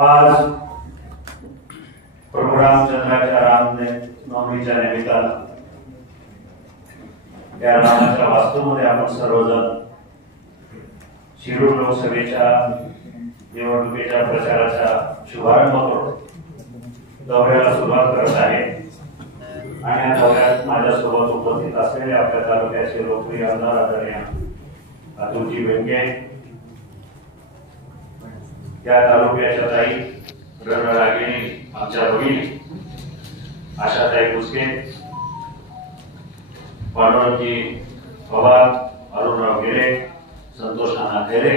आज प्रभू रामचंद्राच्या रामनवमीच्या निमित्तानं या रामाच्या वास्तूमध्ये आपण सर्वजण शिरूर लोकसभेच्या निवडणुकीच्या प्रचाराचा शुभारंभ करून दौऱ्याला सुरुवात करत आहे। आणि या दौऱ्यात माझ्यासोबत उपस्थित असलेले आपल्या तालुक्याचे लोकप्रिय आमदार आदरणीय अतुलजी बेनके, या तालुक्याच्या ताई रणरागिणी आमच्या भगिनी आशाताई कुसके, पांडुरंगजी पवार, अरुणराव गेरे, संतोष नाना खेरे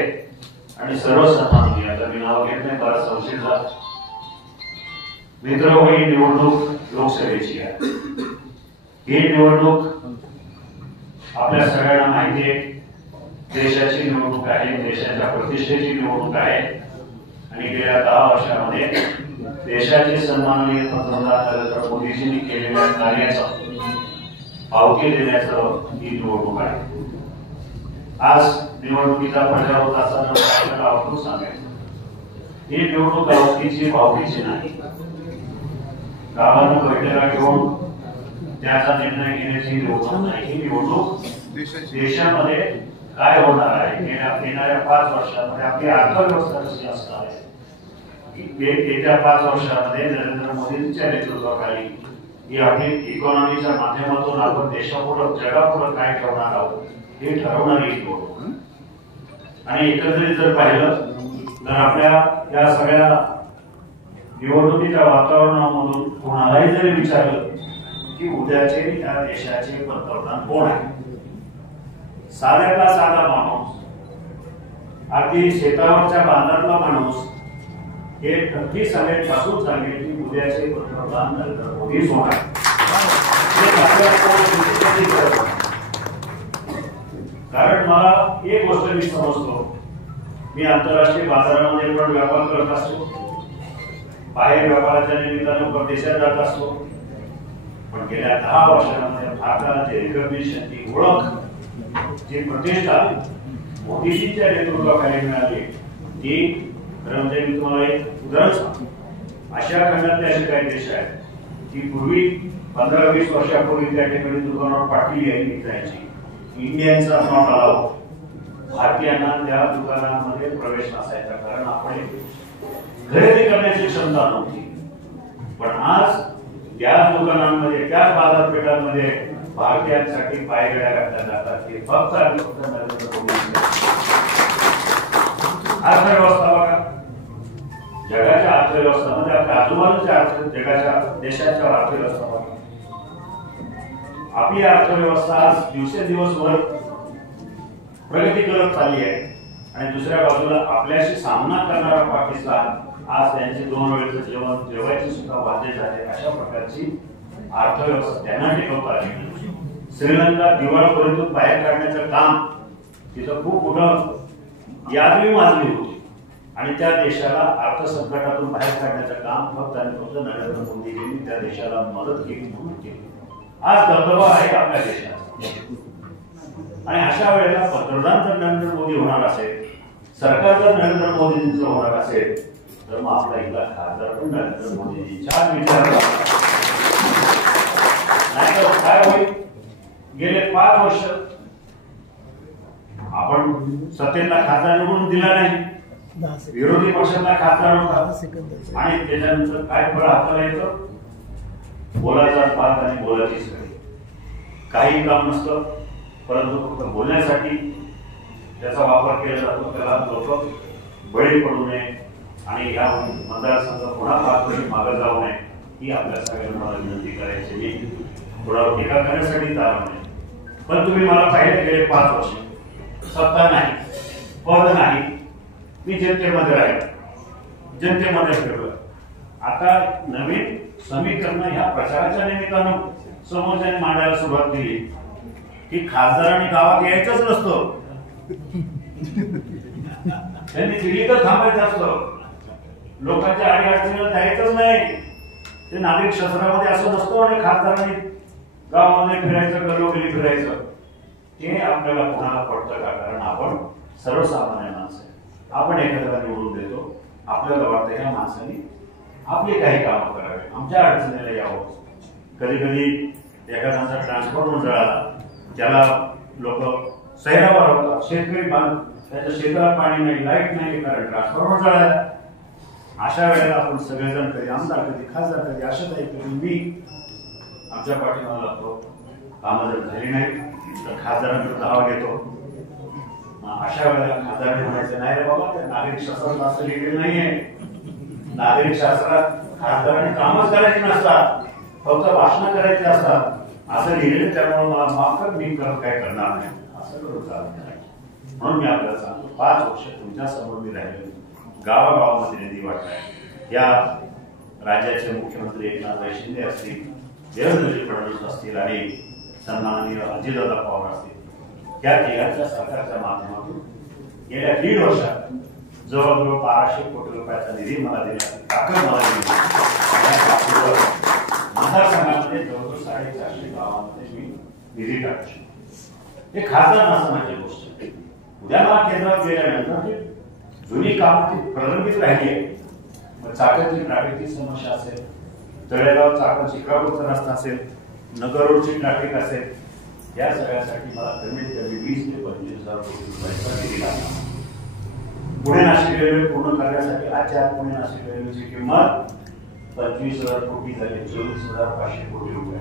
आणि सर्व सन्माननीय, आता मी नाव घेत नाही, बराच संशय झाला। मित्र, ही निवडणूक लोकसभेची आहे। ही निवडणूक आपल्या सगळ्यांना माहिती आहे, देशाची निवडणूक आहे, देशाच्या प्रतिष्ठेची निवडणूक आहे। आणि गेल्या 10 वर्षांमध्ये देशाचे सन्माननीय पंतप्रधान नरेंद्र मोदीजींनी केलेल्या कार्याचं पावती देण्याचं ही निवडणूक आहे। आज निवडणुकीचा प्रचार होत असताना आपण सांगायचं, ही निवडणूक गावकीची भावकीची नाही। गावानं बैठका घेऊन त्याचा निर्णय घेण्याची निवडणूक नाही। ही निवडणूक देशामध्ये काय होणार आहे, येणाऱ्या 5 वर्षांमध्ये आपली अर्थव्यवस्था कशी असणार आहे, येत्या 5 वर्षांमध्ये नरेंद्र मोदींच्या नेतृत्वाखाली ही आपली इकॉनॉमीच्या माध्यमातून आपण देशापुढे जगापुढे काय ठेवणार आहोत हे ठरवणारी निवडणूक। आणि एकंदरीत जर पाहिलं तर आपल्या या सगळ्या निवडणुकीच्या वातावरणामधून कोणालाही जरी विचारलं की उद्याचे या देशाचे पंतप्रधान कोण आहे, साध्यातला साधा माणूस, अगदी शेतावरच्या बांधातला माणूस हे नक्की सांगून सांगेल की उद्याचे पंतप्रधान नरेंद्र मोदीच होणार। कारण मला एक गोष्ट मी समजतो, मी आंतरराष्ट्रीय बाजारामध्ये पण व्यापार करत असतो, बाहेर व्यापाराच्या निमित्तानं परदेशात जात असतो, पण गेल्या 10 वर्षांमध्ये भारताचे रिकॉग्निशन, ती ओळख, जी प्रतिष्ठा मोदीजींच्या नेतृत्वाखाली मिळाली, ती म्हणजे मी तुम्हाला एक उदाहरण सांगतो। आशिया खंडातले असे काही देश आहेत की पूर्वी 15-20 वर्षापूर्वी त्या ठिकाणी दुकानावर पाटली यायची जायची, इंडियनचा नॉट अलाउड, भारतीयांना त्या दुकानामध्ये प्रवेश नसायचा, कारण आपण खरेदी करण्याची क्षमता नव्हती। पण आज त्या दुकानांमध्ये, त्या बाजारपेठांमध्ये भारतीयांसाठी पायघड्या घातल्या जातात। हे फक्त नरेंद्र मोदी। अर्थव्यवस्था बघा, जगाच्या अर्थव्यवस्थेमध्ये आपल्या आजूबाजूच्या जगाच्या देशाच्या अर्थव्यवस्था बघा, आपली अर्थव्यवस्था आज दिवसेंदिवस वर प्रगती करत चालली आहे। आणि दुसऱ्या बाजूला आपल्याशी सामना करणारा पाकिस्तान आज त्यांचे 2 वेळेचं जेवण जेवायचे सुद्धा बाध्य झाले। अशा प्रकारची अर्थव्यवस्था त्यांना टिकवता आली। श्रीलंका दिवाळखोरीतून बाहेर काढण्याचं काम तिथं खूप मोठं यादवी माजली होती आणि त्या देशाला अर्थसंकटातून बाहेर काढण्याचं काम फक्त आणि फक्त नरेंद्र मोदीजींनी त्या देशाला मदत केली म्हणून केली। आज दबदबा आहे आपल्या देशाचा। आणि अशा वेळेला पंतप्रधान जर नरेंद्र मोदी होणार असेल, सरकार जर नरेंद्र मोदींचं होणार असेल, तर मग आपला इथला खासदार पण नरेंद्र मोदीजींच्या विचाराला नाहीतर काय होईल। गेले 5 वर्ष आपण सत्तेला खासदार निवडून दिला नाही, विरोधी पक्षाला खासदार होता आणि त्याच्यानंतर काय फळ हाताला येतं, बोलाचा भाग आणि बोलाची सवय, काही काम नसतं, परंतु फक्त बोलण्यासाठी त्याचा वापर केला जातो। त्याला लोक बळी पडू नये आणि या मतदारसंघ पुन्हा 5 वर्ष मागे जाऊ नये ही आपल्या सगळ्यांना मला विनंती करायची। मी थोडा टीका करण्यासाठी चालू नाही, पण तुम्ही मला पाहिलं गेले 5 वर्ष सत्ता नाही, पद नाही, मी जनतेमध्ये राहिलो, जनतेमध्ये फिरलो। आता नवीन समीकरण ह्या प्रचाराच्या निमित्तानं समोरच्याने मांडायला सुरुवात केली की खासदारांनी गावात यायचंच नसतं, त्यांनी दिल्लीतच थांबायचं असतं, लोकांच्या अडीअडचणीला जायचंच नाही, ते नागरिक शासनामध्ये असं नसतं आणि खासदारांनी गावामध्ये फिरायचं, गलोगली फिरायचं, ते आपल्याला कोणाला पडतं का? कारण आपण सर्वसामान्य माणसं, आपण एखाद्याला निवडून देतो, आपल्याला वाटतं ह्या माणसाने आपली काही कामं करावे, आमच्या अडचणीला यावं. कधी कधी एखाद्याचा ट्रान्सफॉर्मर जळाला, त्याला लोक सैरावर होतात, शेतकरी त्याच्या शेताला पाणी नाही, लाईट नाही, कारण ट्रान्सफॉर्मर जळाला. अशा वेळेला आपण सगळेजण, कधी आमदार, कधी खासदार, कधी आशाताई, कधी मी आमच्या पाठीमागे लागतो. कामं जर झाली नाही तर खासदारांचा धावा घेतो. अशा वेळेला खासदारांनी म्हणायचं, नाही रे बाबा, त्या नागरिक शास्त्रात असं लिहिलेलं नाहीये. नागरिक शास्त्रात खासदारांनी कामच करायची नसतात, फक्त भाषण करायची असतात असं लिहिलेलं. त्यामुळे मला माफ कर, मी काय करणार नाही असं करून चालत नाही. म्हणून मी आपल्याला सांगतो, 5 वर्ष तुमच्या समोर मी राहिले, गावागावामध्ये निधी वाटलाय. या राज्याचे मुख्यमंत्री एकनाथ शिंदे असतील, देवेंद्रजी फडणवीस असतील आणि सन्माननीय अजितदादा पवार असतील, या तिघांच्या सरकारच्या माध्यमातून गेल्या 1.5 वर्षात जवळजवळ 1200 कोटी रुपयाचा निधी मला दिला. ताकद मला दिली. मतदारसंघामध्ये जवळजवळ 450 गावांमध्ये मी निधी टाकतो. हे खासदार नसण्याची गोष्ट. उद्या मला केंद्रात गेल्यानंतर जुनी कामं प्रलंबित राहिली आहे. मग चाकणची ट्रॅफिकची समस्या असेल, तळेगाव चाकण चिखलापूरचा रस्ता असेल, नगर रोडची ट्रॅफिक असेल, या सगळ्यासाठी मला कमीत कमी 20 ते 25,000 कोटी रुपयाचा निधी लागला. पुणे नाशिक रेल्वे पूर्ण करण्यासाठी आजच्या पुणे नाशिक रेल्वेची किंमत 25,000 कोटी झाली, 24,500 कोटी रुपये.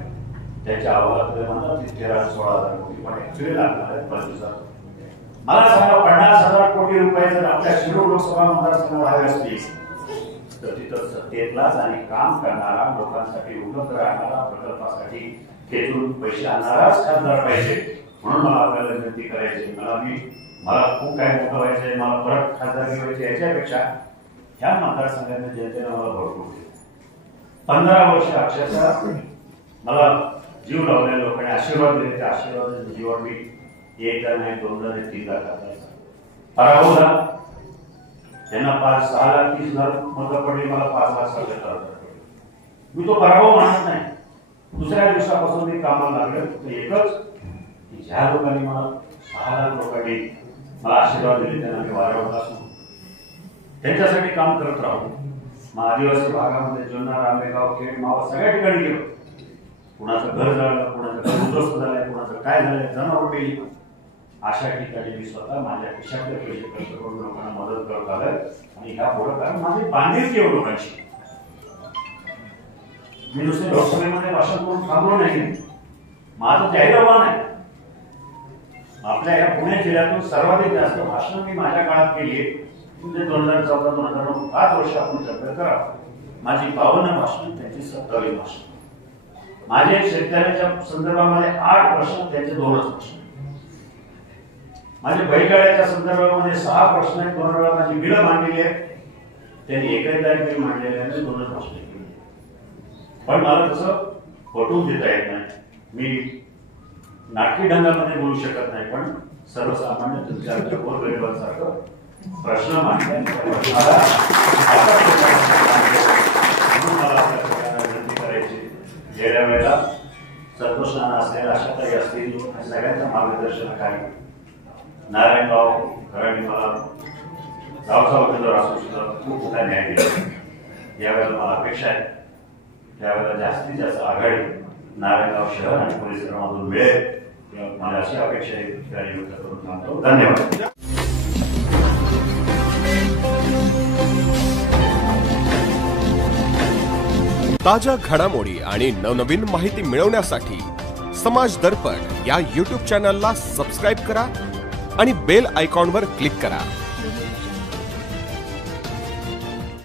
त्याच्या अहवालाकडे म्हणतात 13-16,000 कोटी, पण ऍक्च्युअली लागणार आहे 25,000. मला सांगा, 50,000 कोटी रुपये जर आपल्या शिरूर लोकसभा मतदारसंघात हवे असतील तर तिथं सत्तेतलाच आणि काम करणारा, लोकांसाठी उपलब्ध राहणारा, प्रकल्पासाठी खेचून पैसे आणणाराच खासदार पाहिजे. म्हणून मला आपल्याला विनंती करायची, मला खूप काय मोठं व्हायचंय, मला परत खासदारकी व्हायची, याच्यापेक्षा ह्या मतदारसंघाने जनतेने मला भरपूर दिले. 15 वर्ष अक्षरशः मला जीव लावलेल्या लोकांनी आशीर्वाद दिले. त्या आशीर्वादाच्या जीवावर मी 1दा नाही, 2दा नाही, 3दा खासदार पराभव झाला. त्यांना 5-6,30,000 मतं पडली, मला 5,70,000 पडली. मी तो पराभव मानत नाही. दुसऱ्या दिवसापासून मी कामाला लागलो. एकच की ज्या लोकांनी मला 6 लाख लोकांनी मला आशीर्वाद दिले, त्यांना मी वारंवार असू, त्यांच्यासाठी काम करत राहू. मग आदिवासी भागामध्ये जुन्नर, आंबेगाव, खेड, मावा सगळ्या ठिकाणी गेलो. कुणाचं घर झालं, कुणाचं घर उद्ध्वस्त झालंय, कुणाचं काय झालंय, जनावर पेली. अशा ठिकाणी मी स्वतः माझ्या खिशातले पैसे खर्च करून लोकांना मदत करत आलोय. आणि ह्या पुढे कारण माझी बांधिलकी आहे लोकांची. मी नुसते लोकसभेमध्ये भाषण करून थांबलो नाही. माझं जाहीर आव्हान आहे, आपल्या या पुणे जिल्ह्यातून सर्वाधिक जास्त भाषण मी माझ्या काळात केली आहे. म्हणजे 2014-2009 5 वर्ष आपण कम्पेअर करा. माझी 52 भाषण, त्यांची 27 भाषण. माझे शेतकऱ्याच्या संदर्भामध्ये 8 प्रश्न, त्यांचे 2च प्रश्न. माझे बैलगाड्याच्या संदर्भामध्ये 6 प्रश्न आहेत, 2 वेळा माझी बिलं मांडलेली आहेत. त्यांनी एकही तारीख मांडलेली आहे, 2च प्रश्न केले. पण मला तसं पटवून देता येत नाही. मी नाटकी ढंगामध्ये बोलू शकत नाही, पण सर्वसामान्य तुमच्या गोरगरिबांसारखं प्रश्न मांडले. मला विनंती करायची, गेल्या वेळेला संतोष नाना असेल, आशाताई असतील, सगळ्यांच्या मार्गदर्शनाखाली नारायणगाव घराणी मला गावचा वकीलदार असून सुद्धा खूप मोठा न्याय दिला. यावेळेला मला अपेक्षा आहे त्यावेळेला जास्तीत जास्त आघाडी नारायणगाव शहर आणि परिसरामधून मिळेल. मला अशी अपेक्षा आहे त्याने व्यक्त करून थांबतो. धन्यवाद. ताज्या घडामोडी आणि नवनवीन माहिती मिळवण्यासाठी समाज दर्पण या YouTube चॅनलला सबस्क्राइब करा आणि बेल आयकॉनवर क्लिक करा.